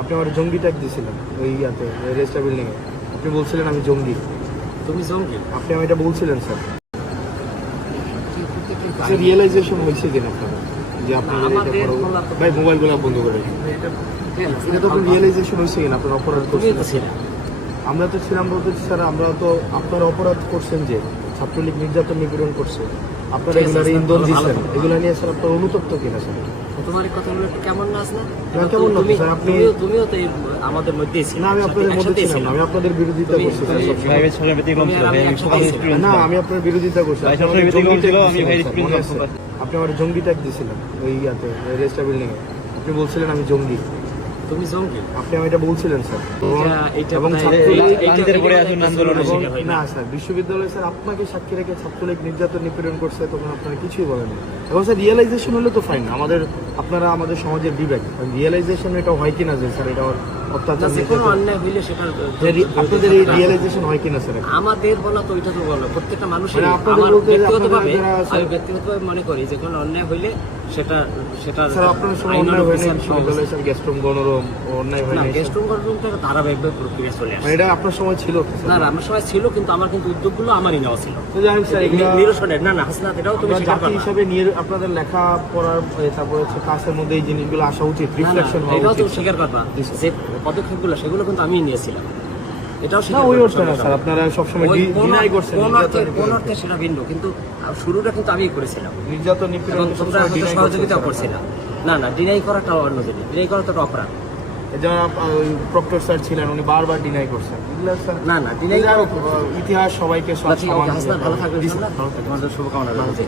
আপনি আমার জঙ্গি ট্যাগ দিয়েছিলেন ওই ইয়াতে রেজিস্টার বিল্ডিং এ। আপনি বলছিলেন আমি জঙ্গি। তুমি জঙ্গি? আপনি আমি এটা বলছিলেন স্যার। রিয়েলাইজেশন হয়েছে কিনা আপনার যে আপনার ভাই মোবাইলগুলো বন্ধ করে এটা তো আপনার রিয়েলাইজেশন হয়েছে কিনা আপনার অপরাধ করছেন? আমরা তো ছিলাম বলতে স্যার, আমরা তো আপনার অপরাধ করছেন যে ছাত্রলীগ নির্যাতন নিপীড়ন করছে, আপনারা এগুলার ইন্ধন দিচ্ছেন, এগুলো নিয়ে স্যার আপনার অনুতপ্ত কিনা স্যার? তোমার এই কথাগুলো একটু কেমন না আছে না? কেমন না স্যার? আপনি তুমিও তো আমাদের মধ্যেই ছিলে। না, আমি আপনাদের মধ্যে ছিলাম না, আমি আপনাদের বিরোধিতা করছি স্যার। না, আমি আপনার বিরোধিতা করছি। আপনি আমার জঙ্গি ট্যাগ দিয়েছিলেন ওই ইয়াতে রেজিস্টার বিল্ডিং এ। আপনি বলছিলেন আমি জঙ্গি। তুমি জঙ্গি? আপনি আমি এটা বলছিলেন স্যার। এবং না স্যার, বিশ্ববিদ্যালয়ে স্যার আপনাকে সাক্ষী রেখে ছাত্রলীগ নির্যাতন নিপীড়ন করছে, তখন আপনারা কিছুই বলেন না। এবং স্যার রিয়েলাইজেশন হলে তো ফাইন, আপনারা আমাদের সমাজের বিবেক রিয়েলাইজেশন এটা হয় কিনা যে স্যার এটা অত্যাচার কোনো অন্যায় হইলে সেটা আপনাদের এই রিয়েলাইজেশন হয় কিনা স্যার? আমাদের বলা তো ওইটা তো বলো, প্রত্যেকটা মানুষের ব্যক্তিগতভাবে আমি ব্যক্তিগতভাবে মনে করি যে কোনো অন্যায় হইলে সেটা স্যার আপনার সময় অন্যায় হয় না বিশ্ববিদ্যালয়ে স্যার গেস্টরুম গণরুম অন্যায় হয় না? গেস্টরুম গণরুমটা ধারাবাহিকভাবে প্রক্রিয়া চলে আসে। এটা আপনার সময় ছিল? না, আমার সময় ছিল, কিন্তু আমার কিন্তু উদ্যোগগুলো আমারই নেওয়া ছিল। স্যার নিরসনের না হাসনাত, এটাও তুমি জাতি হিসাবে আপনাদের লেখা পড়ার তারপরে হচ্ছে ক্লাসের মধ্যে এই জিনিসগুলো আসা উচিত, রিফ্লেকশন হওয়া এটাও উচিত। তুমি স্বীকার করবা যে পদক্ষেপগুলো সেগুলো কিন্তু আমি নিয়েছিলাম। এটাও না, ওই অর্থে না স্যার, আপনারা সবসময় ডিনাই করছেন। কোন অর্থে সেটা ভিন্ন, কিন্তু শুরুটা কিন্তু আমিই করেছিলাম। নির্যাতন নিপীড়ন তোমরা সহযোগিতা করছিলাম। না, ডিনাই করাটা অন্য জিনিস। ডিনাই করা তো একটা অপরাধ। যারা প্রক্টর স্যার ছিলেন উনি বারবার ডিনাই করছেন। না, ডিনাই ইতিহাস সবাইকে ভালো থাকবে। তোমাদের শুভকামনা রয়েছে।